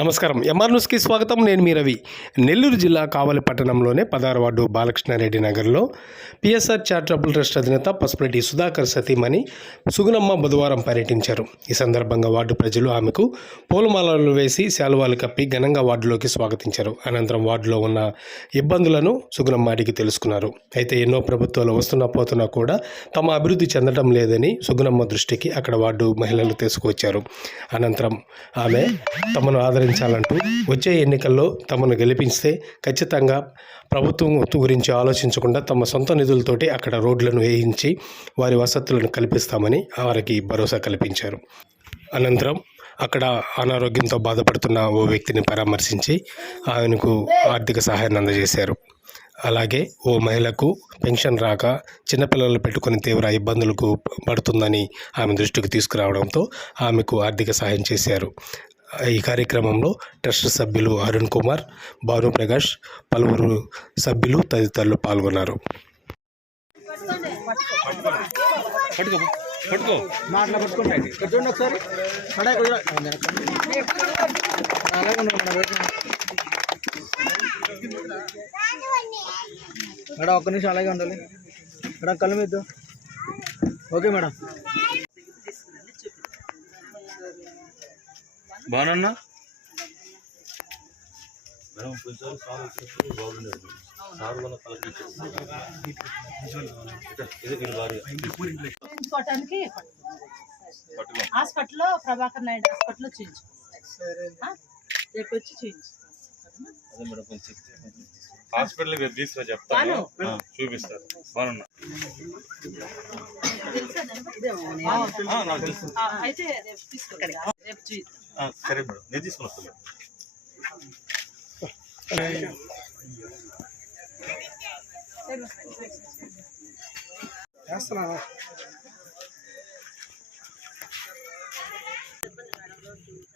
నమస్కారం. ఎంఆర్ న్యూస్కి స్వాగతం. నేను మీ రవి. నెల్లూరు జిల్లా కావలి పట్టణంలోనే 16వ వార్డు బాలకృష్ణారెడ్డి నగర్లో పిఎస్ఆర్ చారిటబుల్ ట్రస్ట్ అధినేత పసుపురెడ్డి సుధాకర్ సతీమణి సుగుణమ్మ బుధవారం పర్యటించారు. ఈ సందర్భంగా వార్డు ప్రజలు ఆమెకు పూలమాలలు వేసి శాలువాలు కప్పి ఘనంగా వార్డులోకి స్వాగతించారు. అనంతరం వార్డులో ఉన్న ఇబ్బందులను సుగుణమ్మ అడిగి తెలుసుకున్నారు. అయితే ఎన్నో ప్రభుత్వాలు వస్తున్నా పోతున్నా కూడా తమ అభివృద్ధి చెందడం లేదని సుగుణమ్మ దృష్టికి అక్కడ వార్డు మహిళలు తీసుకువచ్చారు. అనంతరం ఆమె తమను ఆదరించాలంటూ వచ్చే ఎన్నికల్లో తమను గెలిపిస్తే ఖచ్చితంగా ప్రభుత్వం గురించి ఆలోచించకుండా తమ సొంత నిధులతోటి అక్కడ రోడ్లను వేయించి వారి వసతులను కల్పిస్తామని వారికి భరోసా కల్పించారు. అనంతరం అక్కడ అనారోగ్యంతో బాధపడుతున్న ఓ వ్యక్తిని పరామర్శించి ఆయనకు ఆర్థిక సహాయాన్ని అందజేశారు. అలాగే ఓ మహిళకు పెన్షన్ రాక చిన్నపిల్లలు పెట్టుకుని తీవ్ర ఇబ్బందులకు పడుతుందని ఆమె దృష్టికి తీసుకురావడంతో ఆమెకు ఆర్థిక సహాయం చేశారు. ఈ కార్యక్రమంలో ట్రస్ట్ సభ్యులు అరుణ్ కుమార్, భానుప్రకాష్, పలువురు సభ్యులు తదితరులు పాల్గొన్నారు. మేడం ఒక్క నిమిషం అలాగే ఉండాలి మేడం, కళ్ళు మీద. Okay madam. బాగున్నా హాస్పిటల్లో ప్రభాకర్ నాయుడు హాస్పిటల్లో చూయించు, రేపు వచ్చి చూయించు. హాస్పిటల్ తీసుకురా చెప్తాను, చూపిస్తారు. బాగున్నా అయితే రేపు తీసుకుంటాను, రేపు చూయించు. సరే మేడం, నేను తీసుకుని వస్తాను.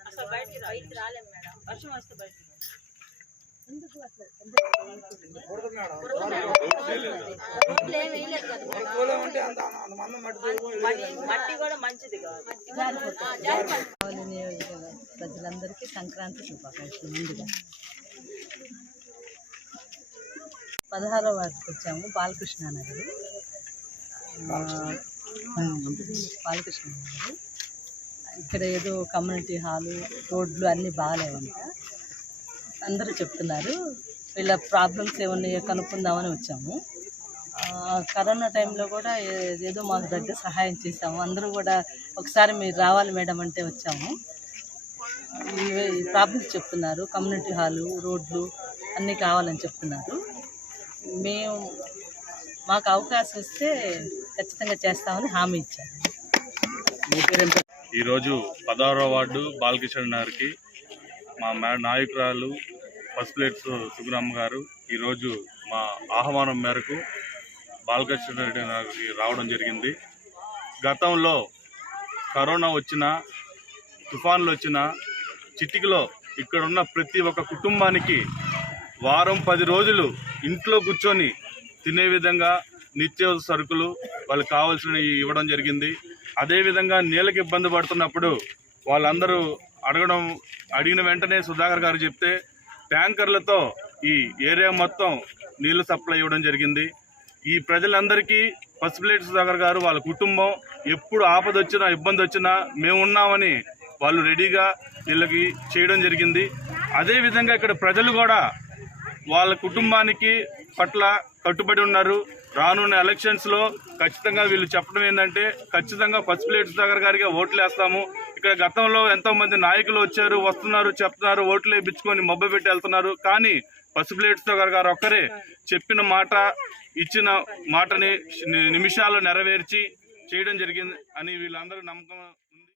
అసలు బయటికి రైతు రాలేము మేడం, వర్షం వస్తే బయట ఎందుకు అట్లా మట్టి కూడా మంచిది కాదు. ప్రజలందరికీ సంక్రాంతి శుభాకాంక్షలు. ముందుగా 16వ వార్డుకి వచ్చాము, బాలకృష్ణ నగర్. బాలకృష్ణ నగర్ ఇక్కడ ఏదో కమ్యూనిటీ హాలు, రోడ్లు అన్నీ బాగాలేవంట. అందరూ చెప్తున్నారు. వీళ్ళ ప్రాబ్లమ్స్ ఏమున్నాయో కనుక్కుందామని వచ్చాము. కరోనా టైంలో కూడా ఏదో మాకు దగ్గర సహాయం చేసాము. అందరూ కూడా ఒకసారి మీరు రావాలి మేడం అంటే వచ్చాము. ఈ ప్రాబ్లమ్స్ చెప్తున్నారు. కమ్యూనిటీ హాలు, రోడ్లు అన్నీ కావాలని చెప్తున్నారు. మేము మాకు అవకాశం ఇస్తే ఖచ్చితంగా చేస్తామని హామీ ఇచ్చాము. ఈరోజు 16వ వార్డు బాలకృష్ణ నగర్కి మా నాయకురాలు పసుపులేటి సుగుణమ్మ గారు ఈరోజు మా ఆహ్వానం మేరకు బాలకృష్ణ రెడ్డి నగర్కి రావడం జరిగింది. గతంలో కరోనా వచ్చినా, తుఫాన్లు వచ్చినా చిటికలో ఇక్కడున్న ప్రతి ఒక్క కుటుంబానికి వారం 10 రోజులు ఇంట్లో కూర్చొని తినే విధంగా నిత్యావసర సరుకులు వాళ్ళకి కావాల్సినవి ఇవ్వడం జరిగింది. అదేవిధంగా నీళ్ళకి ఇబ్బంది పడుతున్నప్పుడు వాళ్ళందరూ అడిగిన వెంటనే సుధాకర్ గారు చెప్తే ట్యాంకర్లతో ఈ ఏరియా మొత్తం నీళ్లు సప్లై ఇవ్వడం జరిగింది. ఈ ప్రజలందరికీ పసుపులేటి సుధాకర్ గారు వాళ్ళ కుటుంబం ఎప్పుడు ఆపద వచ్చినా, ఇబ్బంది వచ్చినా మేము ఉన్నామని వాళ్ళు రెడీగా వీళ్ళకి చేయడం జరిగింది. అదేవిధంగా ఇక్కడ ప్రజలు కూడా వాళ్ళ కుటుంబానికి పట్ల కట్టుబడి ఉన్నారు. రానున్న ఎలక్షన్స్లో ఖచ్చితంగా వీళ్ళు చెప్పడం ఏంటంటే ఖచ్చితంగా పసుపులేటి సుధాకర్ గారికి ఓట్లు వేస్తాము. ఇక్కడ గతంలో ఎంతోమంది నాయకులు వచ్చారు, వస్తున్నారు, చెప్తున్నారు, ఓట్లు వేయించుకొని మొబ్బ పెట్టి వెళ్తున్నారు. కానీ పసుపులేటి సుధాకర్ గారు ఒక్కరే చెప్పిన మాట, ఇచ్చిన మాటని నిమిషాలు నెరవేర్చి చేయడం జరిగింది అని వీళ్ళందరూ నమ్మకం